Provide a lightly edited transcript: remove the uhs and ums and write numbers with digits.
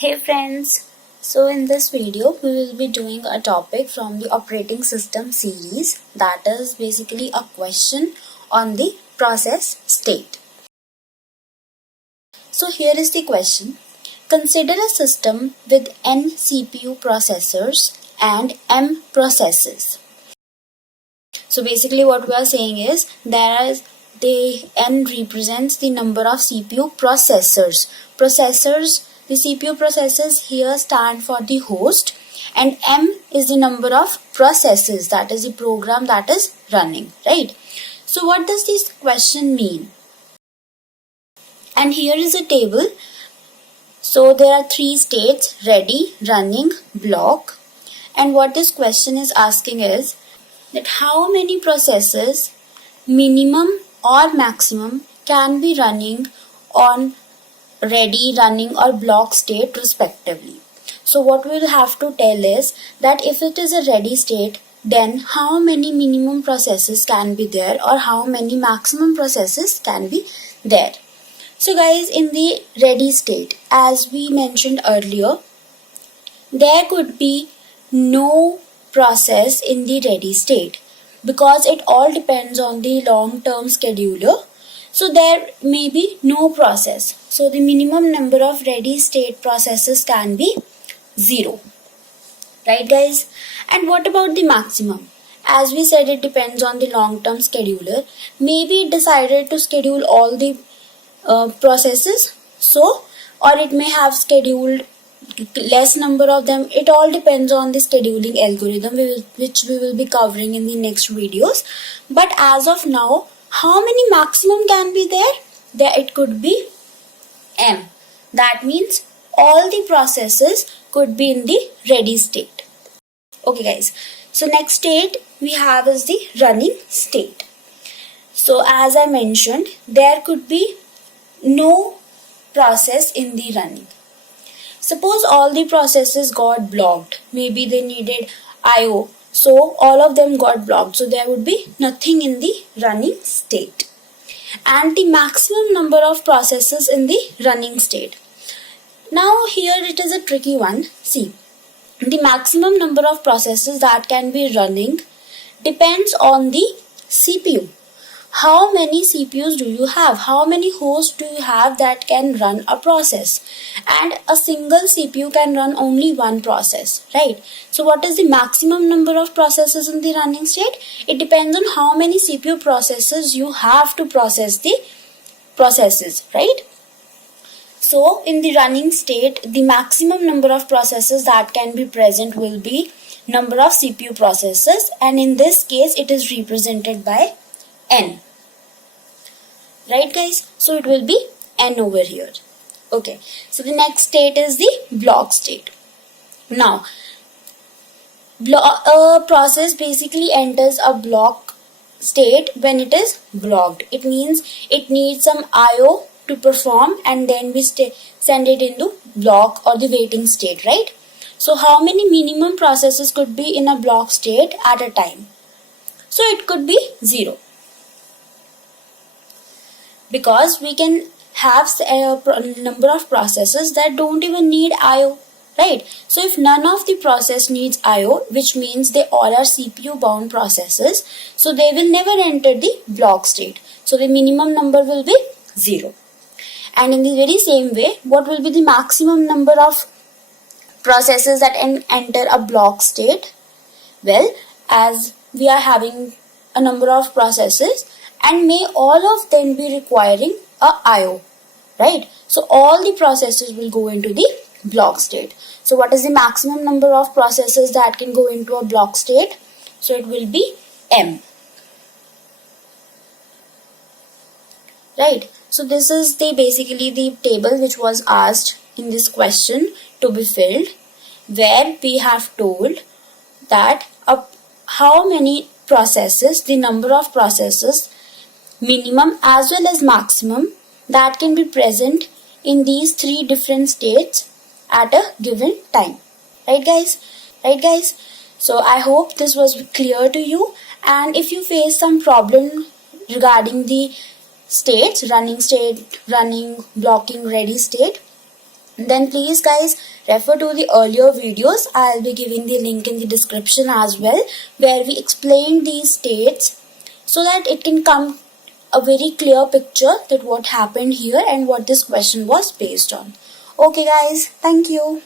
Hey friends, so in this video we will be doing a topic from the operating system series, that is basically a question on the process state. So here is the question. Consider a system with n CPU processors and m processes. So basically what we are saying is the n represents the number of CPU processors. The CPU processes here stand for the host, and m is the number of processes, that is the program that is running, right? So what does this question mean? And here is a table. So there are three states: ready, running, block. And what this question is asking is that how many processes, minimum or maximum, can be running on ready, running or block state respectively. So what we will have to tell is that if it is a ready state, then how many minimum processes can be there or how many maximum processes can be there. So guys, in the ready state, as we mentioned earlier, there could be no process in the ready state because it all depends on the long-term scheduler. So there may be no process. So the minimum number of ready state processes can be 0. Right guys? And what about the maximum? As we said, it depends on the long-term scheduler. Maybe it decided to schedule all the processes, or it may have scheduled less number of them. It all depends on the scheduling algorithm, which we will be covering in the next videos. But as of now, how many maximum can be there? It could be m. That means all the processes could be in the ready state. Okay guys, so next state we have is the running state. So as I mentioned, there could be no process in the running. Suppose all the processes got blocked. Maybe they needed IO. So all of them got blocked. So there would be nothing in the running state. And the maximum number of processes in the running state. Now here it is a tricky one. See, the maximum number of processes that can be running depends on the CPU. How many CPUs do you have? How many hosts do you have that can run a process? And a single CPU can run only one process, right? So what is the maximum number of processes in the running state? It depends on how many CPU processes you have to process the processes, right? So in the running state, the maximum number of processes that can be present will be number of CPU processes, and in this case it is represented by n. Right guys? So it will be n over here. Okay. So the next state is the block state. Now, a process basically enters a block state when it is blocked. It means it needs some IO to perform, and then we send it into block or the waiting state, right? So how many minimum processes could be in a block state at a time? So it could be 0. Because we can have a number of processes that don't even need IO, right? So if none of the process needs IO, which means they all are CPU bound processes, so they will never enter the block state. So the minimum number will be 0. And in the very same way, what will be the maximum number of processes that enter a block state? Well, as we are having a number of processes, and may all of them be requiring a IO, right? So all the processes will go into the block state. So what is the maximum number of processes that can go into a block state? So it will be m. Right? So this is basically the table which was asked in this question to be filled, where we have told that how many processes, the number of processes, minimum as well as maximum, that can be present in these three different states at a given time. Right guys? So I hope this was clear to you, and if you face some problem regarding the states, running state, running, blocking, ready state, then please guys refer to the earlier videos. I'll be giving the link in the description as well, where we explain these states so that it can come a very clear picture that what happened here and what this question was based on. Okay guys, thank you.